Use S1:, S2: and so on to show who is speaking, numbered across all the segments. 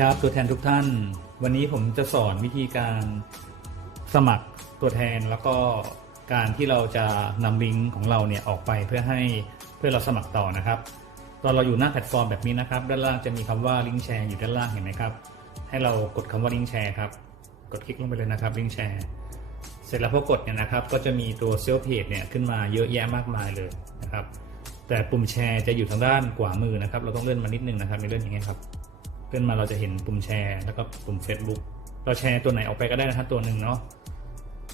S1: ครับตัวแทนทุกท่าน วันนี้ผมจะสอนวิธีการสมัครตัวแทนแล้วก็การที่เราจะนำลิงก์ของเราเนี่ยออกไปเพื่อให้เพื่อเราสมัครต่อนะครับ ตอนเราอยู่หน้าแพลตฟอร์มแบบนี้นะครับ ด้านล่างจะมีคำว่าลิงก์แชร์อยู่ด้านล่างเห็นไหมครับ ให้เรากดคำว่าลิงก์แชร์ครับ กดคลิกลงไปเลยนะครับลิงก์แชร์เสร็จแล้วพอกดเนี่ยนะครับ ก็จะมีตัวเซลล์เพจเนี่ยขึ้นมาเยอะแยะมากมายเลยนะครับ แต่ปุ่มแชร์จะอยู่ทางด้านขวามือนะครับ เราต้องเลื่อนมานิดนึงนะครับมีเลื่อนอย่างเงี้ยครับ เลื่อนมาเราจะเห็นปุ่มแชร์แล้วก็ปุ่ม Facebook เราแชร์ตัวไหนออกไปก็ได้นะครับตัวหนึ่งเนาะ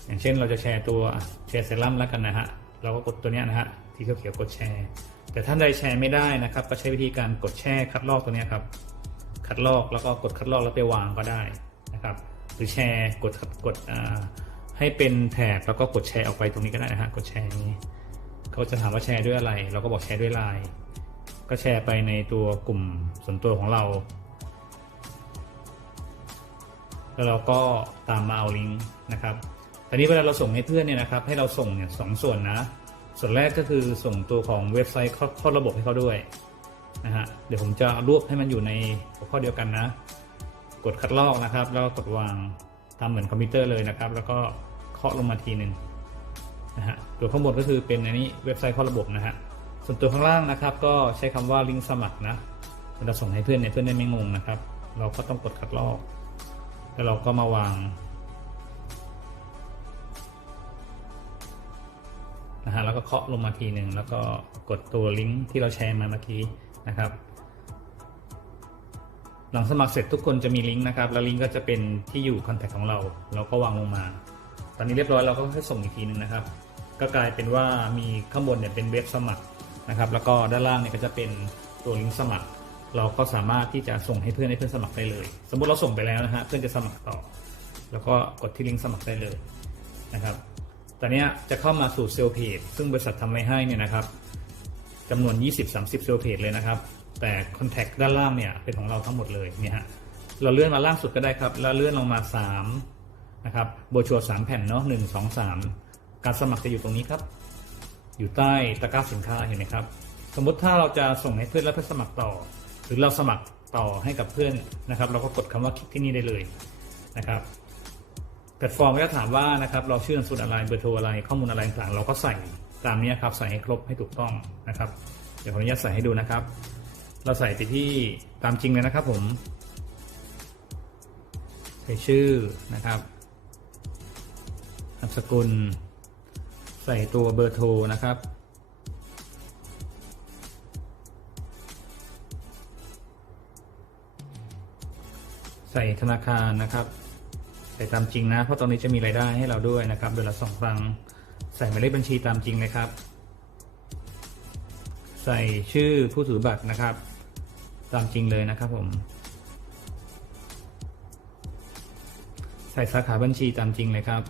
S1: อย่างเช่นเราจะแชร์ตัวแชร์เซรั่มแล้วกันนะฮะเราก็กดตัวเนี้ยนะฮะที่เขียวๆกดแชร์ แต่ท่านใดแชร์ไม่ได้นะครับ ก็ใช้วิธีการกดแช่คัดลอกตัวเนี้ยครับคัดลอกแล้วก็กดคัดลอกแล้วไปวางก็ได้นะครับ หรือแชร์กดกดอ่าให้เป็นแถบแล้วก็กดแชร์ออกไปตรงนี้ก็ได้นะฮะกดแชร์นี้เขาจะถามว่าแชร์ด้วยอะไร เราก็บอกแชร์ด้วยไลน์ก็แชร์ไปในตัวกลุ่มส่วนตัวของเรา แล้วเราก็ตามมาเอาลิงก์นะครับทีนี้เวลาเราส่งให้เพื่อนเนี่ยนะครับให้เราส่งเนี่ยสองส่วนนะ ส่วนแรกก็คือส่งตัวของเว็บไซต์เข้าระบบให้เขาด้วยนะฮะเดี๋ยวผมจะรวบให้มันอยู่ในหัวข้อเดียวกันนะ กดคัดลอกนะครับ แล้วกดวางทำเหมือนคอมพิวเตอร์เลยนะครับ แล้วก็เคาะลงมาทีหนึ่งนะฮะตัวข้างบนก็คือเป็นอันนี้เว็บไซต์เข้าระบบนะฮะส่วนตัวข้างล่างนะครับ ก็ใช้คำว่าลิงก์สมัครนะเวลาส่งให้เพื่อนเนี่ยเพื่อนได้ไม่งงนะครับ เราก็ต้องกดคัดลอก แล้วเราก็มาวางนะฮะแล้วก็เคาะลงมาทีหนึ่งแล้วก็กดตัวลิงก์ที่เราแชร์มาเมื่อกี้นะครับ หลังสมัครเสร็จทุกคนจะมีลิงก์นะครับ แล้วลิงก์ก็จะเป็นที่อยู่คอนแทคของเรา เราก็วางลงมา ตอนนี้เรียบร้อยเราก็ให้ส่งอีกทีหนึ่งนะครับ ก็กลายเป็นว่ามีข้างบนเนี่ยเป็นเว็บสมัครนะครับ แล้วก็ด้านล่างเนี่ยก็จะเป็นตัวลิงก์สมัคร เราก็สามารถที่จะส่งให้เพื่อนให้เพื่อนสมัครได้เลย สมมุติเราส่งไปแล้วนะฮะเพื่อนจะสมัครต่อ แล้วก็กดที่ลิงก์สมัครได้เลยนะครับตอนเนี้ยจะเข้ามาสู่เซลล์เพจซึ่งบริษัททำไว้ให้เนี่ยนะครับจำนวน 20-30 เซลล์เพจเลยนะครับ แต่คอนแทคด้านล่างเนี่ยเป็นของเราทั้งหมดเลยเนี่ยฮะเราเลื่อนมาล่างสุดก็ได้ครับ แล้วเลื่อนลงมา 3 นะครับโบชัวร์3แผ่นเนาะ1 2 3การสมัครจะอยู่ตรงนี้ครับ อยู่ใต้ตะกร้าสินค้าเห็นไหมครับ สมมุติถ้าเราจะส่งให้เพื่อนแล้วเพื่อนสมัครต่อ รือเราสมัครต่อให้กับเพื่อนนะครับ เราก็กดคำว่าคลิกที่นี่ได้เลยนะครับแพลตฟอร์มก็จะถามว่านะครับเราชื่อนามสกุลอะไรเบอร์โทรอะไรข้อมูลอะไรต่างเราก็ใส่ตามนี้ครับใส่ให้ครบให้ถูกต้องนะครับ เดี๋ยวขออนุญาตใส่ให้ดูนะครับ เราใส่ไปที่ตามจริงเลยนะครับผมใส่ชื่อนะครับนามสกุล ใส่ตัวเบอร์โทรนะครับ ใส่ธนาคารนะครับ ใส่ตามจริงนะ เพราะตอนนี้จะมีรายได้ให้เราด้วยนะครับเดือนละสองครั้งใส่หมายเลขบัญชีตามจริงเลยครับ ใส่ชื่อผู้ถือบัตรนะครับ ตามจริงเลยนะครับผม ใส่สาขาบัญชีตามจริงเลยครับ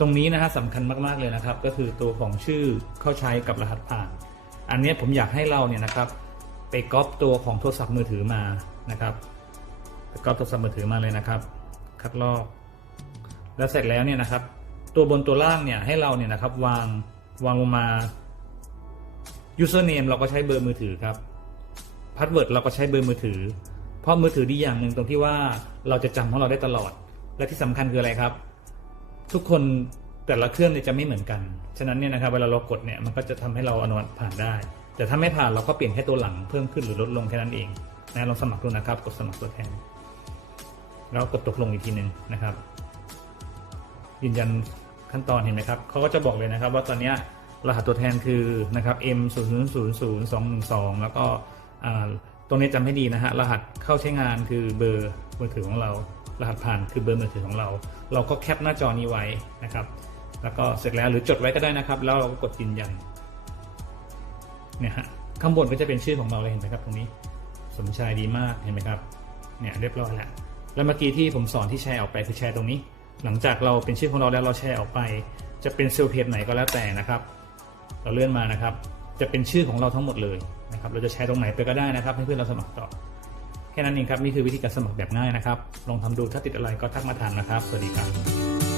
S1: ตรงนี้นะฮะสำคัญมากๆเลยนะครับ ก็คือตัวของชื่อเข้าใช้กับรหัสผ่าน อันนี้ผมอยากให้เราเนี่ยนะครับ ไปก๊อปตัวของโทรศัพท์มือถือมานะครับไปก๊อปโทรศัพท์มือถือมาเลยนะครับ คัดลอก แล้วเสร็จแล้วเนี่ยนะครับ ตัวบนตัวล่างเนี่ยให้เราเนี่ยนะครับวางวางลงมา username เราก็ใช้เบอร์มือถือครับ password เราก็ใช้เบอร์มือถือ เพราะมือถือดีอย่างหนึ่งตรงที่ว่าเราจะจำของเราได้ตลอด และที่สำคัญคืออะไรครับ ทุกคนแต่ละเครื่องเนี่ยจะไม่เหมือนกัน ฉะนั้นเนี่ยนะครับเวลาเรากดเนี่ยมันก็จะทำให้เราอนุมัติผ่านได้ แต่ถ้าไม่ผ่านเราก็เปลี่ยนแค่ตัวหลังเพิ่มขึ้นหรือลดลงแค่นั้นเองนะลองสมัครดูนะครับกดสมัครตัวแทนแล้วกดตกลงอีกทีหนึ่งนะครับ ยืนยันขั้นตอนเห็นไหมครับเขาก็จะบอกเลยนะครับ ว่าตอนนี้รหัสตัวแทนคือนะครับ M 0 0 0 0 2 1 2แล้วก็อ่าตรงนี้จำให้ดีนะฮะรหัสเข้าใช้งานคือเบอร์มือถือของเรา รหัสผ่านคือเบอร์มือถือของเรา เราก็แคปหน้าจอนี้ไว้นะครับ แล้วก็เสร็จแล้วหรือจดไว้ก็ได้นะครับ แล้วเราก็กดยืนยันเนี่ยฮะข้างบนก็จะเป็นชื่อของเราเลยเห็นไหมครับตรงนี้สมชายดีมากเห็นไหมครับเนี่ยเรียบร้อยแล้วแล้วเมื่อกี้ที่ผมสอนที่แชร์ออกไปคือแชร์ตรงนี้ หลังจากเราเป็นชื่อของเราแล้วเราแชร์ออกไป จะเป็นเซลล์เพจไหนก็แล้วแต่นะครับ เราเลื่อนมานะครับ จะเป็นชื่อของเราทั้งหมดเลยนะครับ เราจะแชร์ตรงไหนไปก็ได้นะครับให้เพื่อนเราสมัครต่อ แค่นั้นเองครับ นี่คือวิธีการสมัครแบบง่ายนะครับ ลองทำดูถ้าติดอะไรก็ทักมาถามนะครับ สวัสดีครับ